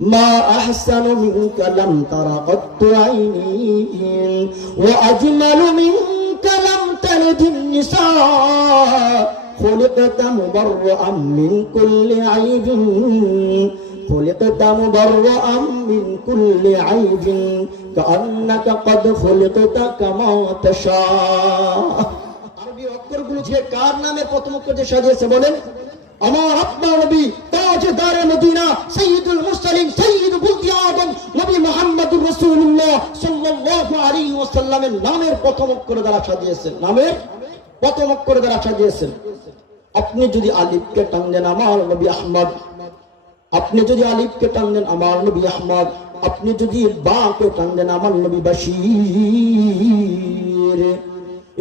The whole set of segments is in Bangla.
ما أحسن منك لم تر قط عيني وأجمل منك لم تلد النساء خلقت مبرأ من كل عيب خلقت مبرأ من كل عيب كأنك قد خلقت كما تشاء আরবি অক্ষরগুলো যে কার নামে প্রথম অক্ষর যে সাজিয়েছে বলেন আমার আপনার নবী ওয়াসাল্লামের নামের প্রথম অক্ষর দ্বারা সাজিয়েছেন। নামের প্রথম অক্ষর দ্বারা সাজিয়েছেন। আপনি যদি আলিফকে টান দেন আমার নবী আহমদ, আপনি যদি আলিফকে টান দেন আমার নবী আহমদ, আপনি যদি বাকে টান দেন আমার নবী বাশীর।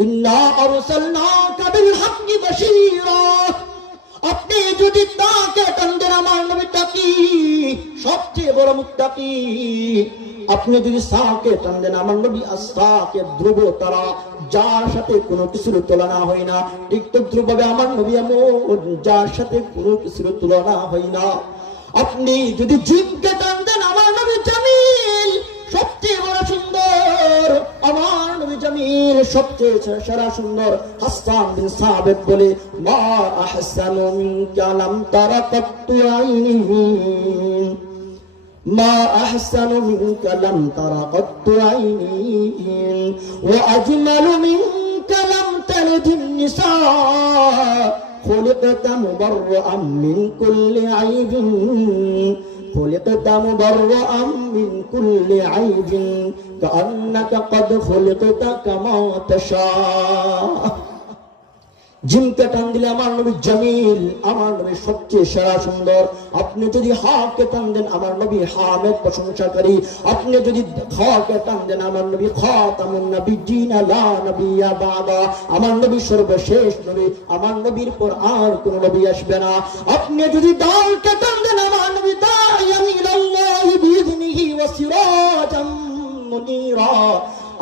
ইন্না আরসালনাকা বিল হাক্কি বাশীরা। আপনি যদি তাকে টান দেন আমার নবী তাকি, সবচেয়ে বড় মুত্তাকি আপনি যদি সাকে টান দেন আমার নবী আসাকে ধ্রুব, তারা যার সাথে কোনো কিছুর তুলনা হয় না। ঠিক তো ধ্রুবভাবে আমার নবী এমন, যার সাথে কোনো কিছুর তুলনা হয় না। আপনি যদি জিমকে টান দেন আমার নবী জামিল সবচেয়ে বড় সুন্দর। আমার নবী জামিল সবচেয়ে সেরা সুন্দর। হাসান বিন সাবিত বলে, মা আহসানু মিনকা, লাম তারা কাত্তু আইনিহি ما أحسن منك لم تر قط عيني وأجمل منك لم تلد النساء خلقت مبرأ من كل عيب خلقت مبرأ من كل عيب كأنك قد خلقت كما تشاء জিমকে টান দিলে আমার নবী জামিল, আমার নবী সবচেয়ে সেরা সুন্দর। আপনি যদি হাকে টান দেন, আমার নবী হামেদ প্রশংসাকারী আপনি যদি খাকে টান দেন, আমার নবী খাতামুন নবী জিনা লা নবিয়া বাবা আমার নবী সর্বশেষ নবী, আমার নবীর পর আর কোন নবী আসবে না। আপনি যদি দালকে টান দেন, আমার নবী দায়ামিনাল্লাহি বিইذনিহি ওয়া সিরাজাম মুনীরা।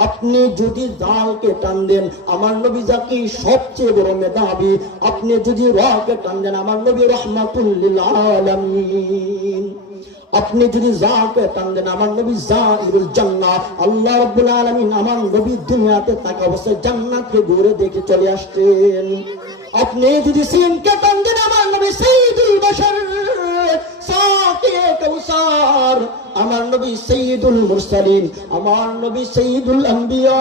আপনি যদি জালকে টান দেন, আমার নবী জাকি সবচেয়ে বড় মেধাবী। আপনি যদি রকে টান দেন, আমার নবী রহমাতুল্লিল আলামিন। আপনি যদি জাকে টান দেন, আমার নবী জাইরুল জান্নাত আল্লাহ রাব্বুল আলামিন আমার নবী দুনিয়াতে থাকা অবস্থায় জান্নাতকে ঘুরে দেখে চলে আসতেন। আপনি যদি সিনকে টান দেন, আমার নবী সাইয়্যিদুল বাশার। আমার নবী সৈয়দুল মুরসালিন, আমার নবী সৈয়দুল আম্বিয়া,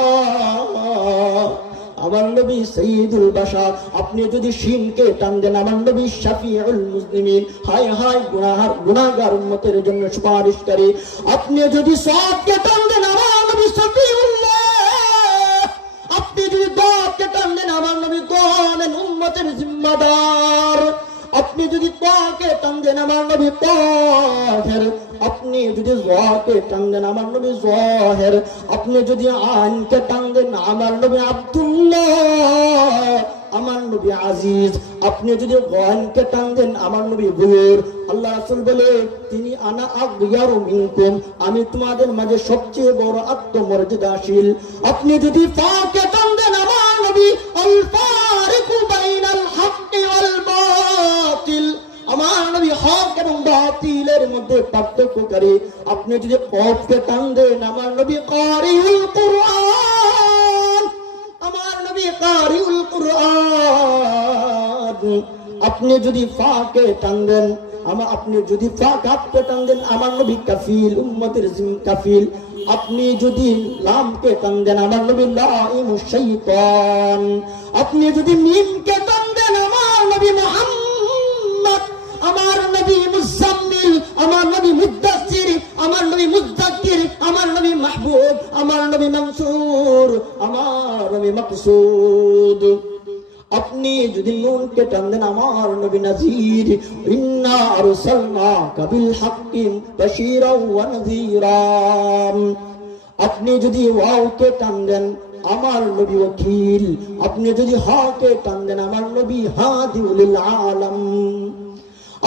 আমার নবী সৈয়দুল বাশার। আপনি যদি শিনকে টান দেন, আমার নবী শাফিউল মুসলিমিন, হায় হায় গুনাহার, গুনাহগার উম্মতের জন্য সুপারিশকারী। আপনি যদি সাদকে টান দেন, আমার নবী শফিউল্লাহ আপনি যদি টান দেন, আমার নবী দোয়ানেন উম্মতের জিম্মাদার। আপনি যদি পাকে টান দেন আমার নবী পাহের, আপনি যদি জোয়াকে টান দেন আমার নবী জোহের আপনি যদি আইনকে টান দেন আমার নবী আব্দুল্লাহ, আমার নবী আজিজ, আপনি যদি গয়নকে টান দেন আমার নবী গুয়ুর আল্লাহ রাসূল বলে, তিনি আনা আগয়ারু মিনকুম, আমি তোমাদের মাঝে সবচেয়ে বড় আত্মমর্যাদাশীল। আপনি যদি ফাকে টান দেন আমার নবী, আল মধ্যে পার্থক্যকারী। আপনি যদি কফকে টান দেন আমার নবী কারিউল কুরআন, আমার নবী কারিউল আপনি যদি ফাকে টান দেন আমার আপনি যদি ফাক আপকে টান দেন আমার নবী কাফিল, উম্মতের কাফিল। আপনি যদি লামকে টান দেন আমার নবী লাইমু শাইতান। আপনি যদি মিমকে মকসুদ আপনি যদি নুনকে টান দেন আমার নবী নাজির, ইন্না আরসালনাকা বিল হাক্কি বাশীরা ওয়া নাযীরা। আপনি যদি ওয়াওকে টান দেন আমার নবী ওয়াকিল, আপনি যদি হাকে টান দেন আমার নবী হাদিউল আলম।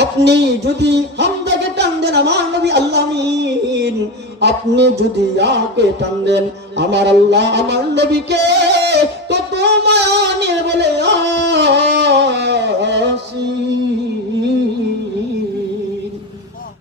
আপনি যদি হামদাকে টান দেন আমার নবী আল্লামিন আপনি যদি ইয়াকে টান দেন আমার আল্লাহ, আমার নবীকে